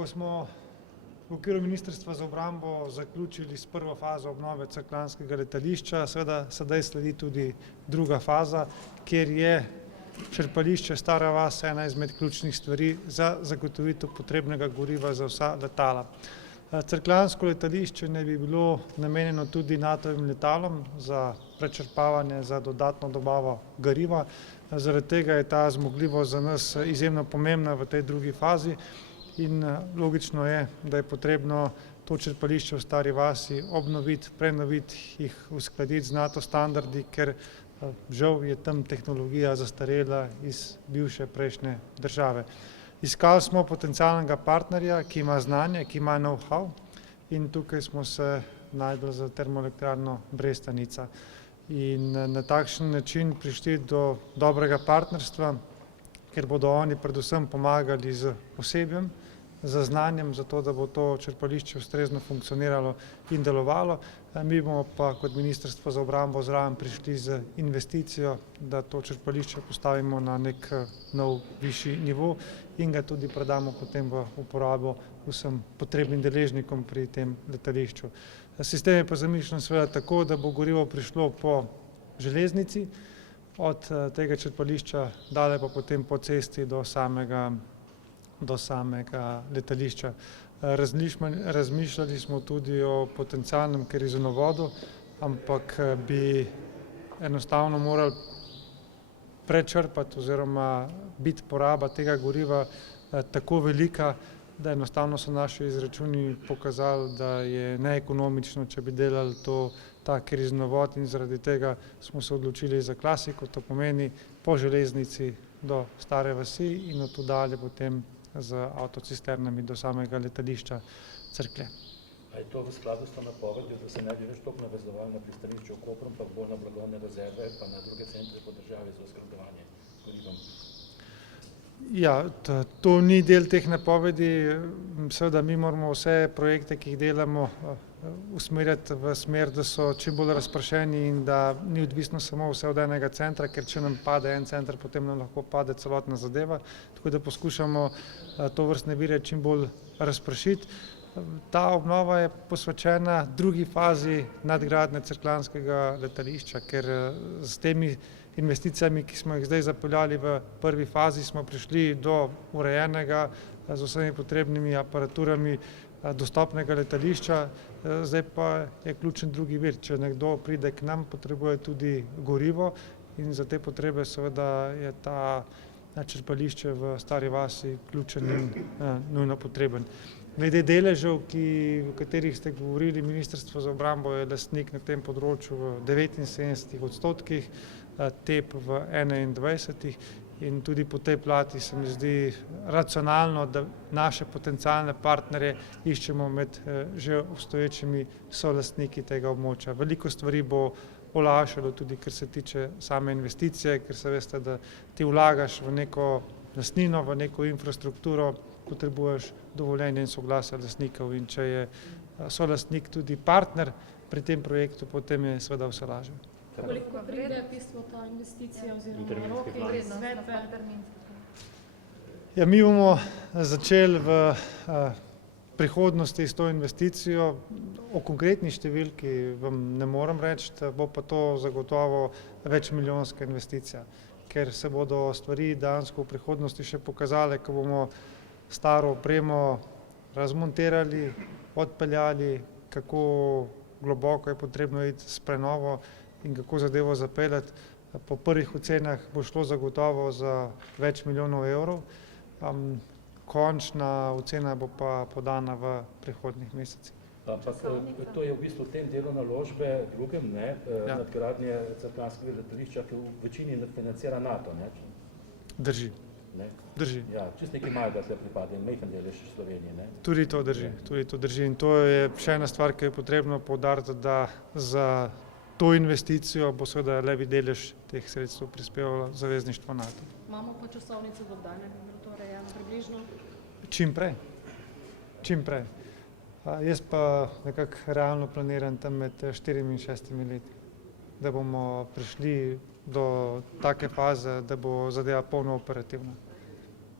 Ko smo v okviru Ministrstva za obrambo zaključili s prvo fazo obnove cerkljanskega letališča, seveda sedaj sledi tudi druga faza, kjer je črpališče Stara vas ena izmed ključnih stvari za zagotovitev potrebnega goriva za vsa letala. Cerkljansko letališče naj bi bilo namenjeno tudi NATO-vim letalom za prečrpavanje, za dodatno dobavo goriva. Zaradi tega je ta zmogljivost za nas izjemno pomembna v tej drugi fazi in logično je, da je potrebno to črpališče v Stari vasi obnoviti, prenoviti, jih uskladiti z NATO standardi, ker žal je tam tehnologija zastarela iz bivše prejšnje države. Iskali smo potencialnega partnerja, ki ima znanje, ki ima know-how in tukaj smo se našli za termoelektrarno Brestanica. In na takšen način prišli do dobrega partnerstva, ker bodo oni predvsem pomagali z osebjem, z znanjem, zato da bo to črpališče ustrezno funkcioniralo in delovalo. Mi bomo pa kot Ministrstvo za obrambo zraven prišli z investicijo, da to črpališče postavimo na nek nov višji nivo in ga tudi predamo potem v uporabo vsem potrebnim deležnikom pri tem letališču. Sistem je pa zamišljen seveda tako, da bo gorivo prišlo po železnici, od tega črpališča dalje pa potem po cesti do samega letališča. Razmišljali smo tudi o potencialnem kerizovodu, ampak bi enostavno morali prečrpati oziroma biti poraba tega goriva tako velika, da enostavno so naši izračuni pokazali, da je neekonomično, če bi delali ta kerizovod in zaradi tega smo se odločili za klasiko, to pomeni po železnici do Stare vasi in od tu dalje potem z avtocisternami do samega letališča Cerklje. A je to v skladu s to napovedjo, da se ne bi več toliko navezovali na pristanišče v Kopru, pa bolj na blagovne rezerve, pa na druge centre po državi za oskrbovanje gorivom? Ja, to ni del teh napovedi. Seveda mi moramo vse projekte, ki jih delamo, usmerjati v smer, da so čim bolj razpršeni in da ni odvisno samo vse od enega centra, ker če nam pade en center, potem nam lahko pade celotna zadeva. Tako da poskušamo tovrstne vire čim bolj razpršiti. Ta obnova je posvečena drugi fazi nadgradnje cerkljanskega letališča, ker s temi investicijami, ki smo jih zdaj zapeljali v prvi fazi, smo prišli do urejenega, z vsemi potrebnimi aparaturami dostopnega letališča. Zdaj pa je ključen drugi vir. Če nekdo pride k nam, potrebuje tudi gorivo in za te potrebe seveda je ta črpališče v Stari vasi ključen in nujno potreben. Glede deležev, o katerih ste govorili, Ministrstvo za obrambo je lastnik na tem področju v 79%, TEP v 21% in tudi po tej plati se mi zdi racionalno, da naše potencialne partnerje iščemo med že obstoječimi solastniki tega območja. Veliko stvari bo olajšalo tudi, kar se tiče same investicije, ker se veste, da ti vlagaš v neko lastnino, v neko infrastrukturo, potrebuješ dovoljenje in soglasje lastnikov in če je solastnik tudi partner pri tem projektu, potem je seveda vse lažje. Koliko pride pismo ta investicija oziroma roki, izvedbe? Ja, mi bomo začeli v prihodnosti s to investicijo. O konkretni številki vam ne morem reči, bo pa to zagotovo večmilijonska investicija, ker se bodo stvari dejansko v prihodnosti še pokazale, ko bomo staro opremo razmontirali, odpeljali, kako globoko je potrebno iti s prenovo in kako zadevo zapeljati. Po prvih ocenah bo šlo zagotovo za več milijonov evrov. Končna ocena bo pa podana v prihodnjih mesecih. Ampak to je v bistvu v tem delu naložbe drugem, nadgradnje cerkljanskega letališča, ki v večini financira NATO, ne? Drži. Drži. Ja, čisto nekaj malega tle pripade, majhen del je še Slovenije, ne? Tudi to drži. In to je še ena stvar, ki je potrebno poudariti, da za to investicijo bo seveda levi delež teh sredstev prispevalo zavezništvo NATO. Imamo pa časovnico do kdaj, bi bilo to urejeno približno? Čim prej. Čim prej. Jaz pa nekako realno planiram tam med 4 in 6 leti, da bomo prišli do take faze, da bo zadeva polno operativna.